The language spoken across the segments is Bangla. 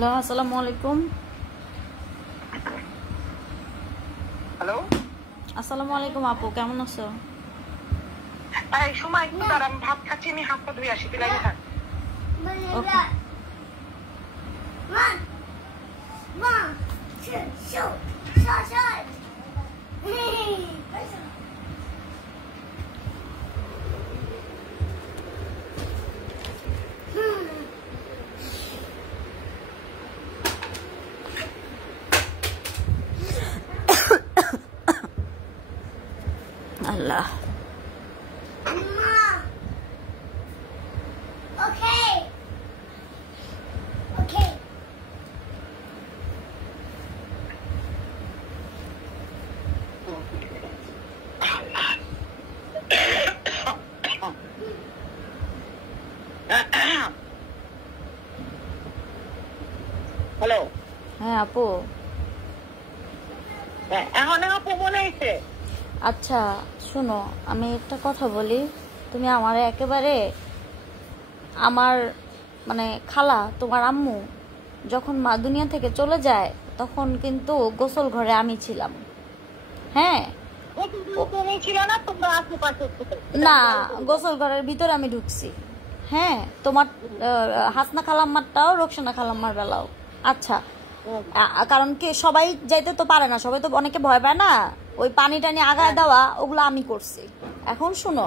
হ্যালো, আসসালামু আলাইকুম। হ্যালো, আসসালামু আলাইকুম আপু, কেমন আছো? এই সময় একটু দাঁড়া, আমি ভাত খাচ্ছি, আমি হাত পা ধুয়ে আসি, তুই লাইনে থাক। ওকে। আল্লাহ, হ্যালো, হ্যাঁ আপু। এখন আপু মনে হয়েছে? আচ্ছা শুনো, আমি একটা কথা বলি। তুমি আমার একেবারে আমার মানে খালা, তোমার আম্মু যখন মা দুনিয়া থেকে চলে যায় তখন কিন্তু গোসল ঘরে আমি ছিলাম। হ্যাঁ, তুমি ছিল না, তোমরা আশেপাশে ছিল না, গোসল ঘরের ভিতরে আমি ঢুকছি। হ্যাঁ, তোমার হাসনা খালাম্মারটাও, রোকসানা খালাম্মার বেলাও। আচ্ছা, কারণ কি সবাই যাইতে তো পারে না, সবাই তো অনেকে ভয় পায় না, ওই পানি টানি আগায় দেওয়া ওগুলো আমি করছি। এখন শুনো,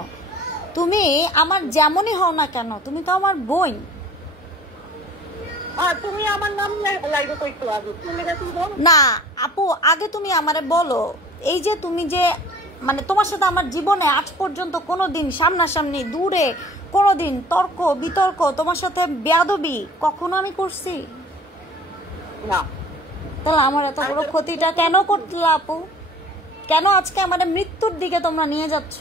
তুমি আমার যেমনই হও না কেন, তুমি তো আমার বোন। তুমি আমার নাম লাইভে কইছো আগে, তুমি গেছো বল না আপু, আগে তুমি আমারে বলো, এই যে তুমি যে মানে তোমার সাথে আমার জীবনে আজ পর্যন্ত কোনোদিন সামনাসামনি দূরে কোনোদিন তর্ক বিতর্ক, তোমার সাথে বেয়াদবি কখনো আমি করছি? না। তাহলে আমার এত বড় ক্ষতিটা কেন করলা আপু? কেন আজকে আমাদের মৃত্যুর দিকে তোমরা নিয়ে যাচ্ছ?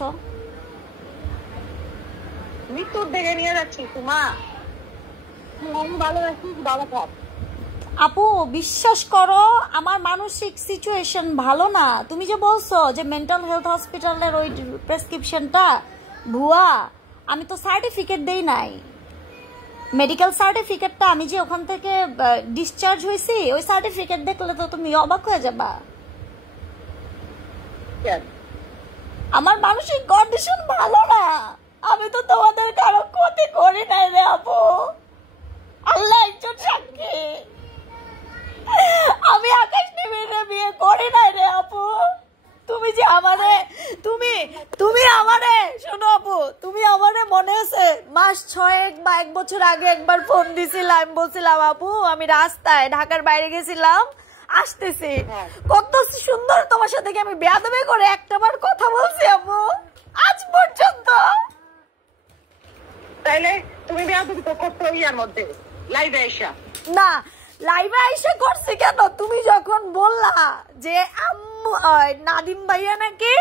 মৃত্যুর দিকে নিয়ে যাচ্ছি তোমা? আমি ভালো আছি, ভালো থাক। আপু বিশ্বাস করো, আমার মানসিক সিচুয়েশন ভালো না। তুমি যে বলছো যে মেন্টাল হেলথ হসপিটালের ওই প্রেসক্রিপশনটা ভুয়া, আমি তো সার্টিফিকেট দেই নাই। মেডিকেল সার্টিফিকেটটা আমি যে ওখান থেকে ডিসচার্জ হয়েছি, ওই সার্টিফিকেট দেখলে তো তুমি অবাক হয়ে যাবা। আমার মানসিক কন্ডিশন ভালো না। আমি তো তোমাদের কারো ক্ষতি করি নাই রে আপু, আল্লাহ একজন সাক্ষী। আমি আকাশ নিবিড়ে বিয়ে করি নাই রে আপু। তুমি যে আমারে তুমি আমারে শোনো আপু, তুমি আমারে মনে আছে মাস 6 বা 1 বছর আগে একবার ফোন দিছিলাম, বলছিলাম আপু আমি রাস্তায় ঢাকার বাইরে গেছিলাম, আসতেছি। কত সুন্দর তোমার সাথে কি আমি বেয়াদবি করে একটাবার কথা বলছি আপু আজ পর্যন্ত? তাইলে তুমি বেয়াদবি তো করছো ইয়ার মধ্যে লাইভে আইসা? না, লাইভে আইসা করছি কেন? তুমি যখন বললা যে আম্মু নাদিম ভাইয়া নাকি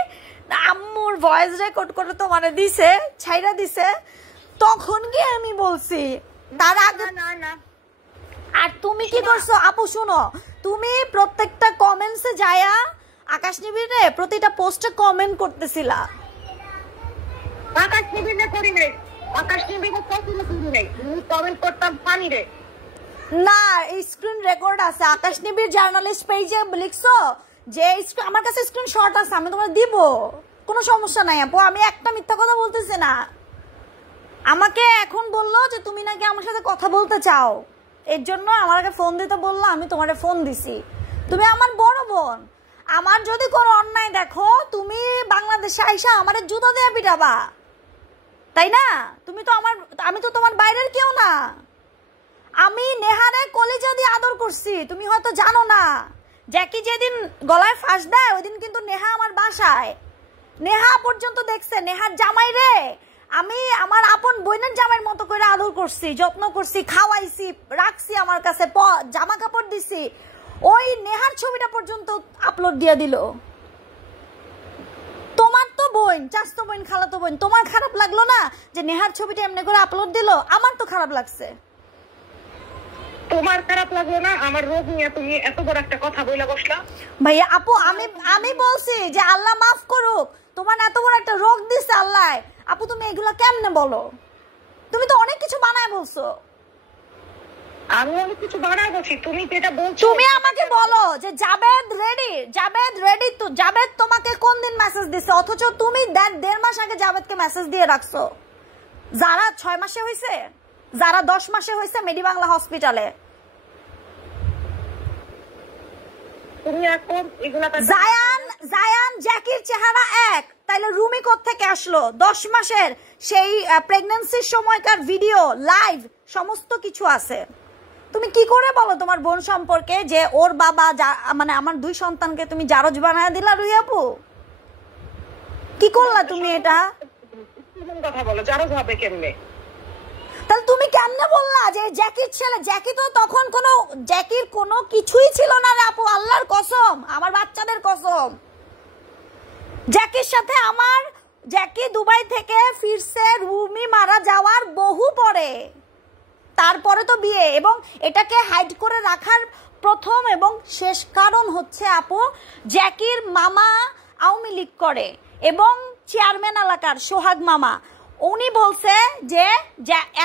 আম্মুর ভয়েস রেকর্ড করে তোমারে দিছে, ছাইরা দিছে, তখন কি আমি বলছি? তার আগে না না। আর তুমি কি করছো আপু? শুনো, তুমি প্রত্যেকটা কমেন্টসে যায়া আকাশ নিবিড়ে প্রতিটা পোস্টে কমেন্ট করতেছিলা। আকাশ নিবিড়ে করি নাই, আকাশ নিবিড়ে কখনো করি নাই, কমেন্ট করতাম পানি রে। না, স্ক্রিন রেকর্ড আছে, আকাশ নিবিড় জার্নালিস্ট পেজে লিখছো যে আমার কাছে স্ক্রিনশট আছে, আমি তোমাকে দিব, কোনো সমস্যা নাই আপু। আমি একটা মিথ্যা কথা বলতেছি না। আমাকে এখন বললো যে তুমি নাকি আমার সাথে কথা বলতে চাও, এর জন্য আমাকে ফোন দিতে বললো, আমি তোমারে ফোন দিছি। তুমি আমার বড় বোন, আমার যদি কোনো অন্যায় দেখো তুমি বাংলাদেশে আইসা আমার জুতা দিয়ে পিটাবা, তাই না? তুমি তো আমি তো তোমার বাইরের কেউ না। আমি নেহারে কলিজা দিয়ে আদর করছি, তুমি হয়তো জানো না। জ্যাকি যেদিন গলায় ফাঁস দেয় ওই দিন কিন্তু নেহা আমার বাসায়, নেহা পর্যন্ত দেখছে। নেহার জামাই রে আমি আমার আপন বোনের জামাইয়ের মতো করে আদর করছি, যত্ন করছি, খাওয়াইছি, রাখছি, আমার কাছে জামা কাপড় দিছি। ওই নেহার ছবিটা পর্যন্ত আপলোড দিয়ে দিল। তোমার তো বোন, চাচতো বোন, খালাতো বোন, তোমার খারাপ লাগলো না যে নেহার ছবিটা এমনি করে আপলোড দিল? আমার তো খারাপ লাগছে। তোমার খারাপ লাগলো না? আমার রোগ নিয়ে তুমি এত বড় একটা কথা বইলা বসলা। ভাইয়া আপু, আমি বলছি যে আল্লাহ মাফ করুক, তোমার এত বড় একটা রোগ দিছে আল্লাহ। আপু তুমি এগুলো কেমনে বলো? তুমি তো অনেক কিছু বানায় বলছো। আমি অনেক কিছু বাড়াই বলছি, তুমি যেটা বলছো। তুমি আমাকে বলো যে জাবেদ রেডি তো জাবেদ তোমাকে কোন দিন মেসেজ দিছে, অথচ তুমি 1.5 মাস আগে জাবেদকে মেসেজ দিয়ে রাখছো। যারা 6 মাসে হয়েছে, যারা 10 মাসে হয়েছে মেডি বাংলা হসপিটালে। তুমি এখন এগুলা জায়ান জ্যাকির চেহারা এক, তাইলে রুমি কোত্থেকে আসলো? 10 মাসের সেই প্রেগন্যান্সির সময়কার ভিডিও লাইভ সমস্ত কিছু আছে। তুমি কি করে বলো তোমার বোন সম্পর্কে যে ওর বাবা মানে আমার 2 সন্তানকে তুমি জারজ বানায় দিলা? রুই আপু কি করলা তুমি এটা? কথা বলো, জারজ হবে কেমনে? তাহলে তুমি কেমনে বললা যে জ্যাকির ছেলে? জ্যাকি তো তখন জ্যাকির কোনো কিছুই ছিল না রে আপু, আল্লাহর কসম, আমার বাচ্চাদের কসম। জ্যাকির সাথে জ্যাকি দুবাই থেকে ফিরছে রুমি মারা যাওয়ার বহু পরে, তারপরে তো বিয়ে। এবং এটাকে হাইড করে রাখার প্রথম এবং শেষ কারণ হচ্ছে আপু, জ্যাকির মামা আওয়ামী লীগ করে এবং চেয়ারম্যান এলাকার সোহাগ মামা, উনি বলছে যে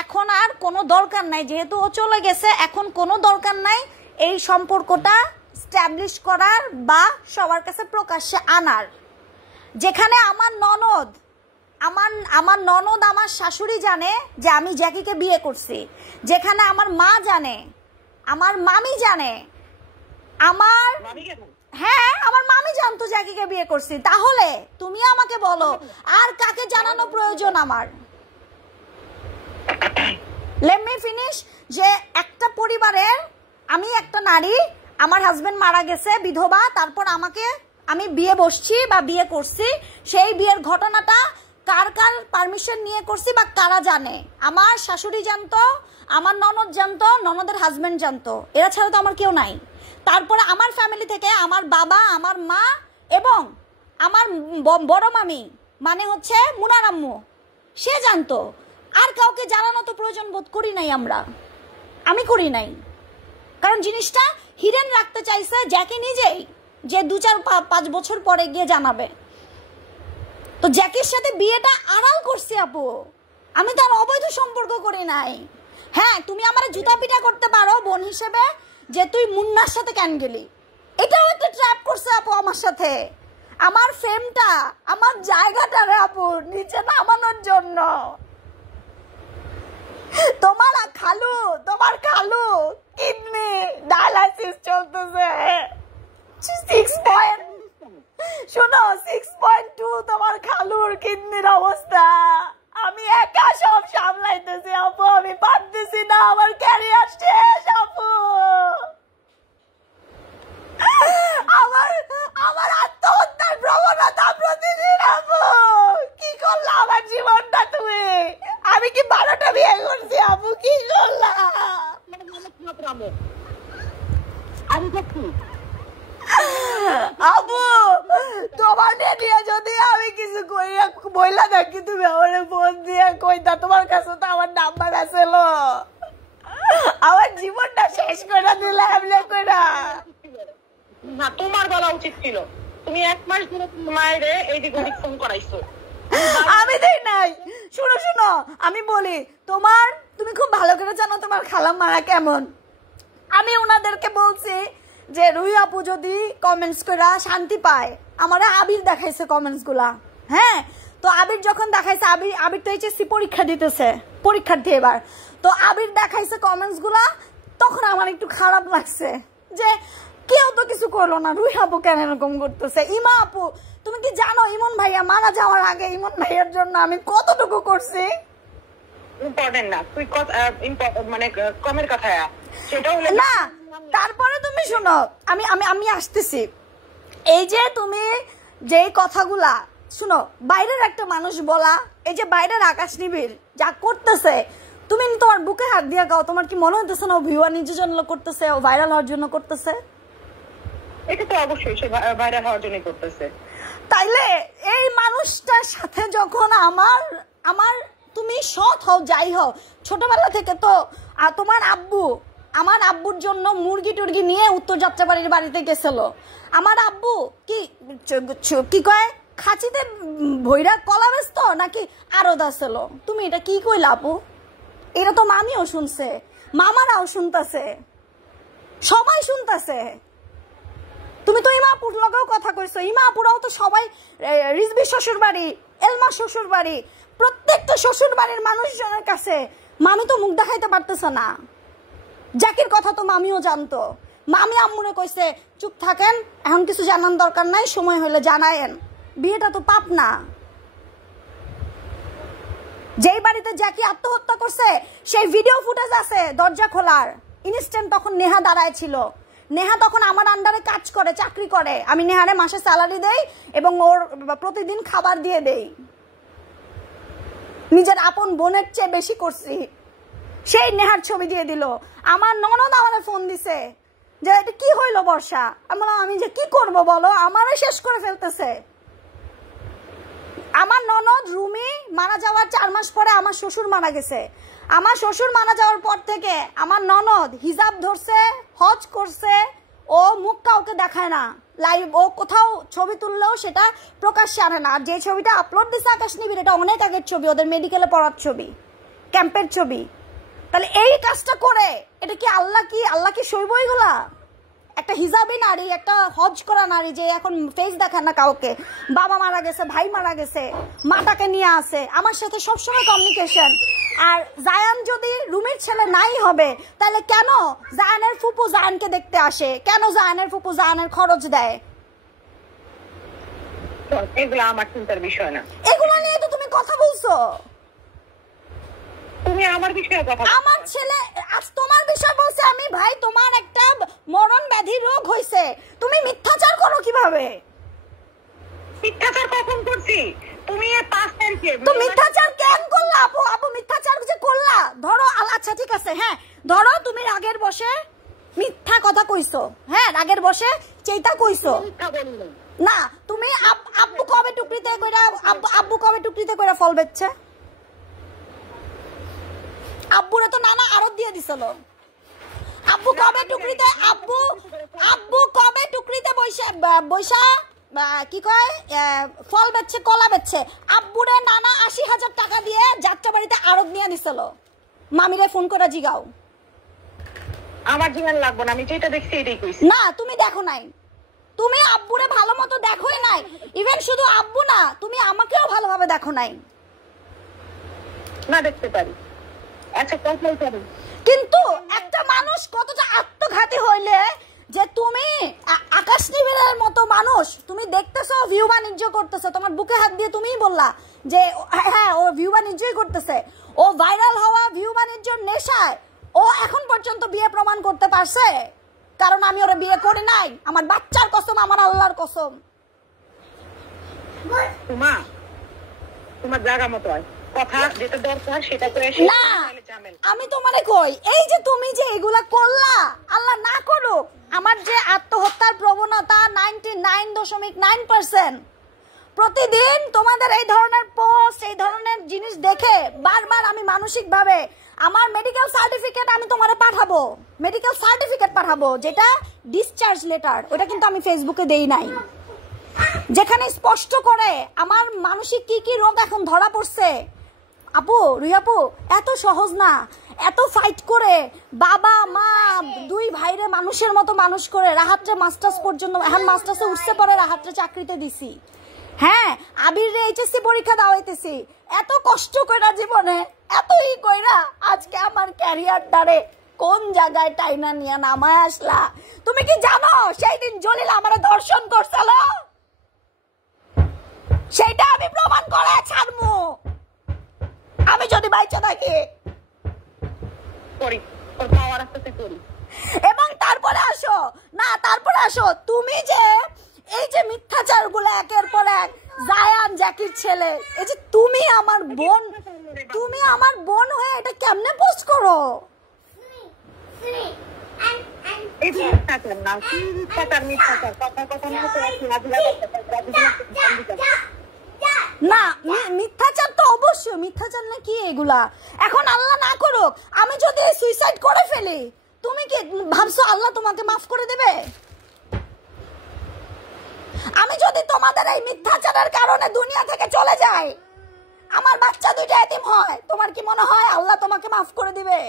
এখন আর কোনো দরকার নাই, যেহেতু ও চলে গেছে এখন কোনো দরকার নাই এই সম্পর্কটা স্ট্যাবলিশ করার বা সবার কাছে প্রকাশ্যে আনার। যেখানে আমার ননদ আমার শাশুড়ি জানে যে আমি জ্যাকিকে বিয়ে করছি, যেখানে আমার মা জানে, আমার মামি জানে, আমার মামি জানতো জ্যাকিকে বিয়ে করছি। তাহলে তুমি আমাকে বলো আর কাকে জানানো প্রয়োজন আমার? Let me finish. যে একটা পরিবারের আমি একটা নারী, আমার হাজবেন্ড মারা গেছে বিধবা, তারপর আমি বিয়ে বসছি বা বিয়ে করছি, সেই বিয়ের ঘটনাটা কার পারমিশন নিয়ে করছি বা কারা জানে? আমার শাশুড়ি জানতো, আমার ননদ জানতো, ননদের হাজবেন্ড জানতো, এরা ছাড়া তো আমার কেউ নাই। তারপরে আমার ফ্যামিলি থেকে আমার বাবা, আমার মা এবং আমার বড় মামি মানে হচ্ছে মুনার আম্মু, সে জানতো। আর কাউকে জানানো তো প্রয়োজন বোধ করি নাই, আমি করি নাই, কারণ জিনিসটা হিডেন রাখতে চাইছে জ্যাকি নিজেই, যে 2-4-5 বছর পরে গিয়ে জানাবে। তো জ্যাকির সাথে বিয়েটা আড়াল করছি আপু, আমি তার অবৈধ সম্পর্ক করি নাই। হ্যাঁ, তুমি আমার জুতা পিটা করতে পারো বোন হিসেবে যে তুই মুন্নার সাথে কেন গেলি, এটাও একটা ট্র্যাপ করছে আপু আমার সাথে। আমার ফেমটা, আমার জায়গাটা রে আপু নিচে নামানোর জন্য। তোমার খালু কিডনি ডায়ালাইসিস চলতেছে, 6.2 তোমার খালুর কিডনির অবস্থা। আমি একা সব সামলাইতেছি আপু, আমি পারতেছি না, আমার ক্যারিয়ার শেষ আপু। আমার আত্মহত্যার প্রবণতা প্রতিদিন আপু। কি করলা আমার জীবনটা তুমি? আমি কি 12টা বিয়ে করছি আপু? কি করলা? আপু তোমার নিয়ে যদি আমি কিছু বইলা থাকি, তুমি আমার ফোন দিয়ে কইতা, তোমার কাছে তো আমার নাম্বার আছে, আমার জীবনটা শেষ করে দিলে এমনি কইরা। না, তোমার বলা উচিত ছিল, তুমি 1 মাস ধরে মায়ের এইদিক ওদিক ফোন করাইছো। আমি দেই নাই। শুনো আমি বলি, তুমি খুব ভালো করে জানো তোমার খালাম্মারা কেমন। আমি ওনাদেরকে বলছি যে রুই আপু যদি কমেন্টস করা শান্তি পায়, আমার আবির দেখাইছে কমেন্টস গুলা। হ্যাঁ, তো আবির যখন দেখাইছে, আবির তো এইচএসসি পরীক্ষা দিতেছে, পরীক্ষার্থী এবার, তো আবির দেখাইছে কমেন্টস গুলা, তখন আমার একটু খারাপ লাগছে যে কেউ তো কিছু করলো না, রুই আপু কেন এরকম করতেছে। ইমা আপু তুমি কি জানো ইমন ভাইয়া মারা যাওয়ার আগে ইমন ভাইয়ার জন্য আমি কতটুকু করছি? ইম্পর্টেন্ট না, তুই মানে কমের কথা সেটা হলো না। তারপরে তুমি শোনো, আমি আসতেছি। এই যে তুমি যে কথাগুলা শুনো, বাইরের একটা মানুষ বলা, এই যে বাইরের আকাশ নিবিড় যা করতেছে, তুমি তোমার বুকে হাত দিয়া গাও, তোমার কি মনে হইতেছে না ও ভিউয়ার নিজের জন্য করতেছে, ও ভাইরাল হওয়ার জন্য করতেছে? এটা তো অবশ্যই সে ভাইরাল হওয়ার জন্যই করতেছে। তাইলে এই মানুষটার সাথে যখন আমার তুমি সৎ হও যাই হও, ছোটবেলা থেকে তো আমার আব্বুর জন্য মুরগি টুরগি নিয়ে উত্তর যাত্রাবাড়ির বাড়িতে গেছিল। আমার আব্বু কি কয়, খাঁচিতে ভৈরা কলা বেচতো নাকি আরো দাছিল। তুমি এটা কি কইলা আপু? এটা তো মামিও শুনছে। মামারাও শুনতেছে, সবাই শুনতেছে। তুমি তো ইমাপুর লগেও কথা কইছো, ইমাপুরাও তো সবাই, রিজবি শ্বশুর বাড়ি, এলমা শ্বশুর বাড়ি, প্রত্যেকটা শ্বশুর বাড়ির মানুষজনের কাছে মামি তো মুখ দেখাইতে পারতেছে না। জাকির কথা তো মামিও জানতো। মামি আম্মুরে কইছে চুপ থাকেন, এখন কিছু জানার দরকার নাই, সময় হলে জানায়েন। বিয়েটা তো পাপ না। যেই বাড়িতে জাকি আত্মহত্যা করছে সেই ভিডিও ফুটেজ আছে দরজা খোলার। ইনস্ট্যান্ট তখন নেহা দাঁড়ায় ছিল। নেহা তখন আমার আন্ডারে কাজ করে, চাকরি করে। আমি নেহারে মাসে স্যালারি দেই এবং ওর প্রতিদিন খাবার দিয়ে দেই। নিজের আপন বোনের চেয়ে বেশি করছি। সেই নেহার ছবি দিয়ে দিল। আমার ননদ আমারে ফোন দিছে যে এটা কি হইলো বর্ষা। আমি বললাম আমি যে কি করব বলো, আমারে শেষ করে ফেলতেছে। আমার ননদ রুমি মারা যাওয়ার 4 মাস পরে আমার শ্বশুর মারা গেছে। আমার শ্বশুর মারা যাওয়ার পর থেকে আমার ননদ হিজাব ধরছে, হজ করছে, ও মুখ কাউকে দেখায় না। লাইভ ও কোথাও ছবি তুললেও সেটা প্রকাশ্যে আনে না। আর যে ছবিটা আপলোড দিছে আকাশ নিবিড়, এটা অনেক আগের ছবি, ওদের মেডিকেলে পড়ার ছবি, ক্যাম্পের ছবি। তাহলে এই কাজটা করে এটা কি আল্লাহ কি সইব এগুলা? একটা হিজাবি নারী, একটা হজ করা নারী যে এখন ফেস দেখান না কাউকে, বাবা মারা গেছে, ভাই মারা গেছে, মাটাকে নিয়ে আসে, আমার সাথে সবসময় কমিউনিকেশন। আর জায়ান যদি রুমির ছেলে নাই হবে তাহলে কেন জায়ানের ফুপু জায়ানকে দেখতে আসে? কেন জায়ানের ফুপু জায়ানের খরচ দেয়? এগুলো আমার চিন্তার বিষয় না। এগুলো নিয়ে তো তুমি কথা বলছো। তুমি আমার বিষয়ে কথা, আমার ছেলে আজ তোমার বিষয় বলছে। আমি ভাই তোমার একটা মরণ ব্যাধি রোগ হইছে, তুমি মিথ্যাচার করো কিভাবে? মিথ্যাচার কখন করছি? তুমি 5 তারিখে তো মিথ্যাচার কেন করলা আপু? আপু মিথ্যাচার যে করলা, ধরো আচ্ছা ঠিক আছে, হ্যাঁ ধরো তুমি রাগের বসে মিথ্যা কথা কইছো, হ্যাঁ রাগের বসে চেইতা কইছো না। তুমি আব্বু কবে টুকরিতে কইরা, আব্বু কবে টুকরিতে কইরা ফল বেচছে? আব্বুরে তো নানা আরত দিয়ে দিছিল। আব্বু কবে টুকরিতে, আব্বু কবে টুকরিতে বৈশা কি কয় ফল বেচছে, কলা বেচছে। আব্বুরে নানা 80,000 টাকা দিয়ে যাত্রাবাড়িতে আরত নিয়ে দিছিল। মামিরে ফোন করে জিগাও। আমার জীবন লাগবে না, আমি যেটা দেখছি এটাই কইছি। না তুমি দেখো নাই, তুমি আব্বুরে ভালো মতো দেখোই নাই। ইভেন শুধু আব্বু না, তুমি আমাকেও ভালোভাবে দেখো নাই। না দেখতে পারি, আচ্ছা কথাই পারি। কিন্তু একটা মানুষ কতটা আত্মঘাতী হইলে যে তুমি আকাশ নিবিড়ের মতো মানুষ, তুমি দেখতেছো ভিউ বাণিজ্য করতেছে, তোমার বুকে হাত দিয়ে তুমিই বললা যে হ্যাঁ ও ভিউ বাণিজ্যই করতেছে। ও ভাইরাল হওয়া ভিউ বাণিজ্যর নেশায় ও এখন পর্যন্ত বিয়ে প্রমাণ করতে পারছে, কারণ আমি ওরা বিয়ে করি নাই। আমার বাচ্চার কসম, আমার আল্লাহর কসম। তোমার জায়গা মতো হয় কথা, যেটা দরকার সেটা করে না। আমি তোমারে কই, এই যে তুমি যে এগুলা করলা, আল্লাহ না করুক আমার যে আত্মহত্যার প্রবণতা 99.9%, প্রতিদিন তোমাদের এই ধরনের পোস্ট, এই ধরনের জিনিস দেখে বারবার আমি মানসিকভাবে আমার মেডিকেল সার্টিফিকেট আমি তোমারে পাঠাবো, মেডিকেল সার্টিফিকেট পাঠাবো, যেটা ডিসচার্জ লেটার, ওটা কিন্তু আমি ফেসবুকে দেই নাই, যেখানে স্পষ্ট করে আমার মানসিক কি কি রোগ এখন ধরা পড়ছে। আপু রিয়াপু এত সহজ না, এত ফাইট করে বাবা মা 2 ভাইরে মানুষের মতো মানুষ করে রাহাত্রে মাস্টার্স পর্যন্ত, এখন মাস্টার্সে উঠতে পরে রাহাত্রে চাকরিতে দিছি। হ্যাঁ আবির রে এইচএসসি পরীক্ষা দাওয়াইতেছি, এত কষ্ট কইরা জীবনে, এতই কইরা আজকে আমার ক্যারিয়ারটারে কোন জায়গায় টাইনা নিয়ে নামায় আসলা। তুমি কি জানো সেই দিন জলিল আমারে দর্শন করছিল? সেইটা আমি প্রমাণ করে ছাড়মু, আমি যদি বাইচা থাকি। এবং তারপরে আসো না, তারপরে আসো তুমি যে এই যে মিথ্যাচার গুলো একের পর এক, জায়ান জাকির ছেলে, এই যে তুমি আমার বোন, তুমি আমার বোন হয়ে এটা কেমনে পোস্ট করো? না মিথ্যাচার তো অবশ্যই, মিথ্যাচার না কি এগুলা? এখন আল্লাহ না করুক আমি যদি সুইসাইড করে ফেলি, তুমি কি ভাবছো আল্লাহ তোমাকে মাফ করে দেবে? আমি যদি তোমাদের এই মিথ্যাচারের কারণে দুনিয়া থেকে চলে যাই, আমার বাচ্চা 2টা এতিম হয়, তোমার কি মনে হয় আল্লাহ তোমাকে মাফ করে দিবে?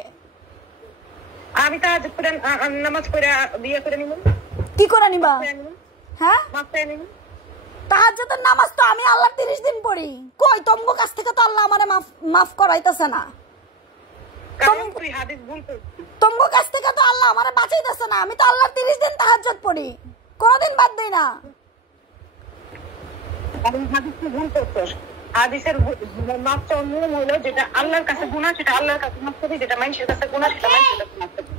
আমি তাহাজ্জুদ পড়ে নামাজ পড়ে বিয়ে করে নিব। কি করে নিবা? হ্যাঁ, তাহাজ্জুদের নামাজ তো আমি আল্লাহ 30 দিন পড়ি। কই তোমার কাছ থেকে তো আল্লাহ আমারে মাফ করাইতেছে না। তুই হাদিস ভুল করছিস। তোমার কাছ থেকে তো আল্লাহ আমারে বাঁচাইতেছে না। আমি তো আল্লাহ 30 দিন তাহাজ্জুদ পড়ি, কোনদিন বাদ দেই না। আমি হাদিস ভুল করছিস। হাদিসের মাফ চাওয়ার নিয়ম হলো যেটা আল্লাহর কাছে গুনাহ সেটা আল্লাহর কাছে মাফ করবি, যেটা মানুষের কাছে গুনাহ সেটা মানুষের কাছে মাফ করবি।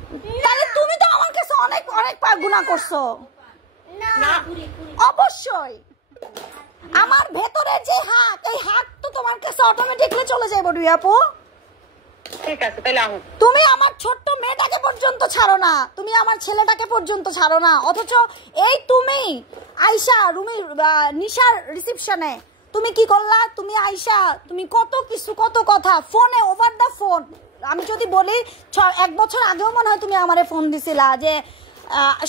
তাহলে তুমি তো আমার কাছে অনেক অনেক গুনাহ করছো। না, অবশ্যই আমার ভেতরে যে হাত, এই হাত তো তোমার কাছে অটোমেটিকলি চলে যাবে রুহি আপু। ঠিক আছে, তাহলে আহ। তুমি আমার ছোট্ট মেয়েটাকে পর্যন্ত ছাড়ো না, তুমি আমার ছেলেটাকে পর্যন্ত ছাড়ো না, অথচ এই তুমি আয়শা রুমি নিশার রিসেপশনে তুমি কি করলা? তুমি আয়শা তুমি কত কিছু কত কথা ফোনে ওভার দা ফোন। আমি যদি বলি 1 বছর আগেও মনে হয় তুমি আমারে ফোন দিছিলা যে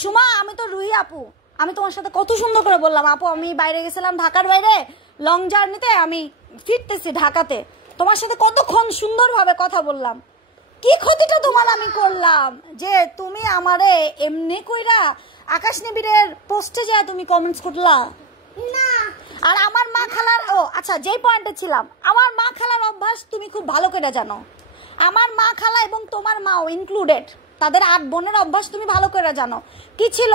সুমা আমি তো রুহি আপু, আমি তোমার সাথে কত সুন্দর করে বললাম আপু আমি বাইরে গেছিলাম ঢাকার বাইরে লং জার্নিতে, আমি ফিরতেছি ঢাকাতে, তোমার সাথে কতক্ষণ সুন্দরভাবে কথা বললাম। কি ক্ষতিটা তোমার আমি করলাম যে তুমি আমারে এমনি কইরা আকাশ নিবিড়ের পোস্টে যায় তুমি কমেন্টস করলা? না। আর আমার মা খালার, ও আচ্ছা যেই পয়েন্টে ছিলাম, আমার মা খালার অভ্যাস তুমি খুব ভালো করে জানো। আমার মা খালা এবং তোমার মাও ইনক্লুডেড, তাদের 8 বোনের অভ্যাস তুমি ভালো করে জানো। কি ছিল?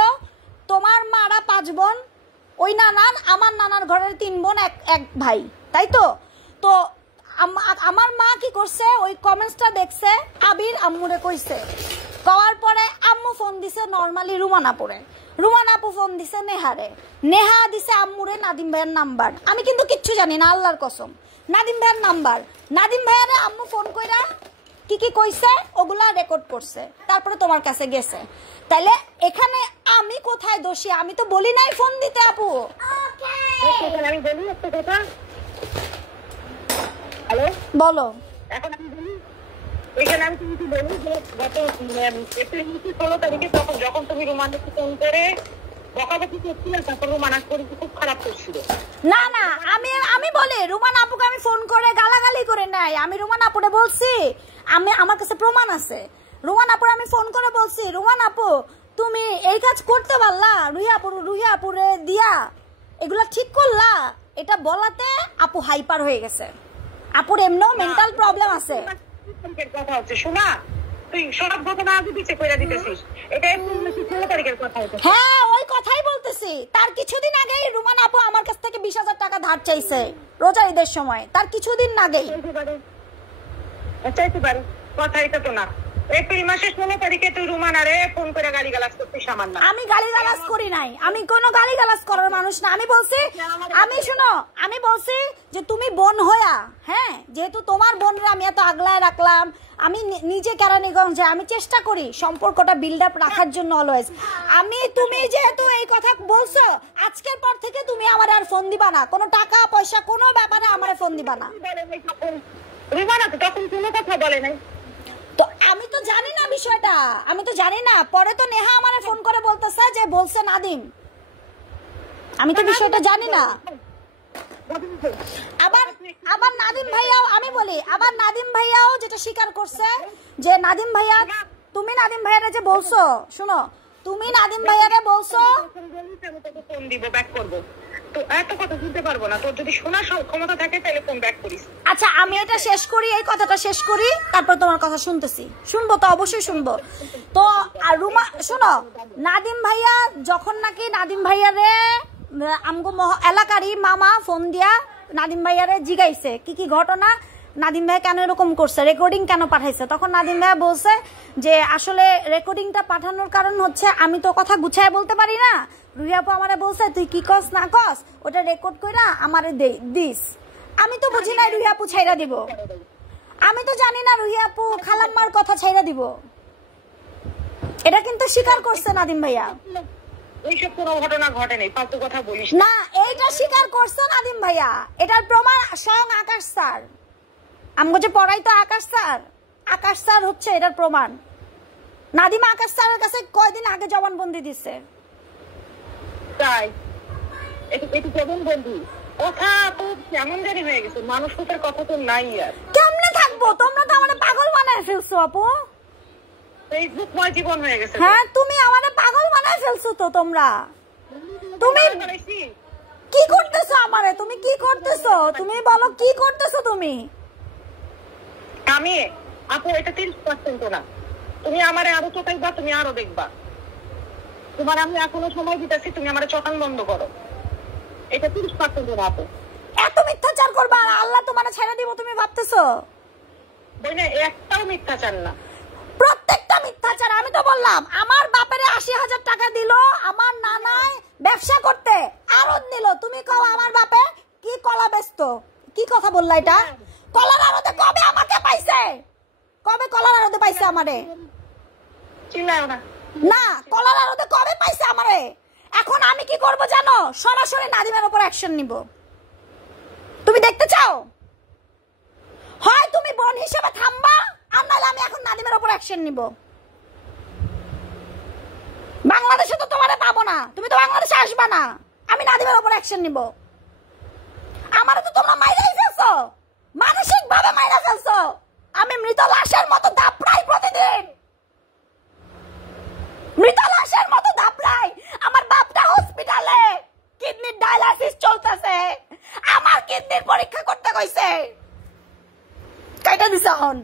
তোমার মারা 5 বোন, ওই নানার আমার নানার ঘরের 3 বোন এক ভাই, তাই তো? তো আমার মা কি করছে, ওই কমেন্টসটা দেখছে, আবির আম্মুরে কইছে, কওয়ার পরে আম্মু ফোন দিছে নরমালি রুমানাপুরে, রুমানাপু ফোন দিছে নেহারে, নেহা দিছে আম্মুরে নাদিম ভাইয়ের নাম্বার। আমি কিন্তু কিচ্ছু জানি না, আল্লাহর কসম। নাদিম ভাইয়ের নাম্বার, নাদিম ভাইয়ারে আম্মু ফোন কইরা কি কি কইছে ওগুলা রেকর্ড করছে, তারপরে তোমার কাছে গেছে। তাইলে এখানে আমি কোথায় দোষী? আমি তো বলি নাই ফোন দিতে আপু। আমি বলি একটা কথা। হ্যালো, বলো। এখন আমি বলি, এখানে আমি তুমি বলি যে গত এপ্রিল 16 তারিখে যখন তুমি রুমানাকে ফোন করে বকাবকি করছিলে, তখন রুমানা করে খুব খারাপ করছিল। না না, আমি বলি রুমান আপুকে আমি ফোন করে গালাগালি করে নাই। আমি রুমান আপুরে বলছি, আমার কাছে প্রমাণ আছে। রুমান আপুরে আমি ফোন করে বলছি, রুমান আপু তুমি এই কাজ করতে পারলা রুহি আপুরে দিয়া, এগুলা ঠিক করলা? এটা বলাতে আপু হাইপার হয়ে গেছে। আপুর এমনও মেন্টাল প্রবলেম আছে। কথা হচ্ছে শোনা, তুই সব ঘটনা আগে পিছিয়ে কইরা দিতেছিস। এটা 16 তারিখের কথা হচ্ছে। হ্যাঁ, ওই কথাই বলতেছি। তার কিছুদিন আগেই রুমান আপু আমার কাছ থেকে 20,000 টাকা ধার চাইছে রোজা ঈদের সময়, তার কিছুদিন আগেই। চাইতে পারে, কথা এটা তো না। এপ্রিল মাসের 16 তারিখে তুই রুমানারে ফোন করে গালিগালাজ করছিস সামান্য। আমি গালিগালাজ করি নাই, আমি কোনো গালিগালাজ করার মানুষ না। আমি বলছি, আমি বলছি যে তুমি বোন হইয়া, হ্যাঁ যেহেতু তোমার বোনরা আমি এত আগলায় রাখলাম, আমি নিজে কেরানীগঞ্জে আমি চেষ্টা করি সম্পর্কটা বিল্ড আপ রাখার জন্য অলওয়েজ। তুমি যেহেতু এই কথা বলছো, আজকের পর থেকে তুমি আমার আর ফোন দিবা না, কোনো টাকা পয়সা কোনো ব্যাপারে আমার ফোন দিবা না। রুমানা তো তখন কোনো কথা বলে নাই। তো আমি তো জানি না বিষয়টা, আমি তো জানি না। পরে তো নেহা আমারে ফোন করে বলতেছে যে বলছে নাদিম, আমি তো বিষয়টা জানি না। আবার নাদিম ভাইয়াও, আমি বলি আবার নাদিম ভাইয়াও যেটা স্বীকার করছে যে নাদিম ভাইয়া, তুমি নাদিম ভাইয়ারে যে বলছো, শুনো, তুমি নাদিম ভাইয়ারে বলছো ফোন দিব ব্যাক করব, তো এত কথা শুনতে পারবো না। তোর যদি শোনার ক্ষমতা থাকে তাহলে ফোন ব্যাক করিস। আচ্ছা আমি এটা শেষ করি, এই কথাটা শেষ করি, তারপর তোমার কথা শুনতেছি। শুনবো তো, অবশ্যই শুনবো। তো আর রুমা শোনো, নাদিম ভাইয়া যখন নাকি নাদিম ভাইয়ারে আমগো এলাকারই মামা ফোন দিয়া নাদিম ভাইয়ারে জিগাইছে কি কি ঘটনা, নাদিম ভাই কেন এরকম করছে, রেকর্ডিং কেন পাঠাইছে, তখন নাদিম ভাইয়া বলছে যে আসলে রেকর্ডিংটা পাঠানোর কারণ হচ্ছে আমি তো কথা গুছায় বলতে পারি না। রুহি আপু আমারে বলছে তুই কি কস না কস ওটা রেকর্ড কইরা আমারে দিস। আমি তো বুঝি না রুহি আপু ছাইরা দিব, আমি তো জানি না রুহি আপু খালাম্মার কথা ছাইরা দিব। এটা কিন্তু স্বীকার করছে নাদিম ভাইয়া। এইসব কোনো ঘটনা ঘটে নাই, ফালতু কথা বলিস না। এইটা স্বীকার করছে নাদিম ভাইয়া, এটার প্রমাণ স্বয়ং আকাশ স্যার। আমগো যে পড়াই তো আকাশ স্যার হচ্ছে এটার প্রমাণ। নাদিমা আকাশ স্যারের কাছে কয়দিন আগে জবানবন্দি দিচ্ছে। তাই এটা কেমন বন্ধু কথা তো কেমন জানি হয়ে গেছে, মানুষের কথা তো নাই আর। কেমনে থাকবো, তোমরা তো আমাদের পাগল বানায় ফেলছো আপু। ফেসবুকময় জীবন হয়ে গেছে। হ্যাঁ তুমি আমারে পাগল বানায় ফেলছো তো তোমরা। তুমি কি করতেছো আমারে? তুমি কি করতেছো? তুমি বলো কি করতেছো তুমি? আমি আপু এটা 30% না, তুমি আমারে আরো চটাইবা, তুমি আরো দেখবা। তোমার আমি এখনো সময় দিতেছি, তুমি আমারে চটান বন্ধ করো। এটা 30% না আপু। এত মিথ্যাচার করবা আর আল্লাহ তোমারে ছেড়ে দিব তুমি ভাবতেছো? বইনে একটাও মিথ্যাচার না, প্রত্যেকটা মিথ্যাচার। আমি তো বললাম আমার বাপেরে 80,000 টাকা দিল আমার নানায় ব্যবসা করতে, আরত নিল। তুমি কও আমার বাপে কি কলা বেচতো? কি কথা বললা এটা? কলার আড়তে কবে আমাকে পাইছে? কবে কলার আড়তে পাইছে আমারে? চিল্লাও না। না, কলার আড়তে কবে পাইছে আমারে? এখন আমি কি করব জানো? সরাসরি নাদিমের উপর অ্যাকশন নিব। তুমি দেখতে চাও? হয় তুমি বোন হিসেবে থামবা, আর নাহলে আমি এখন নাদিমের উপর অ্যাকশন নিব। বাংলাদেশে তো তোমারে পাবো না, তুমি তো বাংলাদেশে আসবা না। আমি নাদিমের উপর অ্যাকশন নিব। আমারে তো তোমরা মাইরাই ফেলছো, মানসিক ভাবে মাইরা ফেলছো। আমি মৃত লাশের মতো দাপড়াই প্রতিদিন, মৃত লাশের মতো দাপড়াই। আমার বাপটা হসপিটালে, কিডনির ডায়ালাইসিস চলতেছে, আমার কিডনির পরীক্ষা করতে কইছে। কাইটা দিছ হন।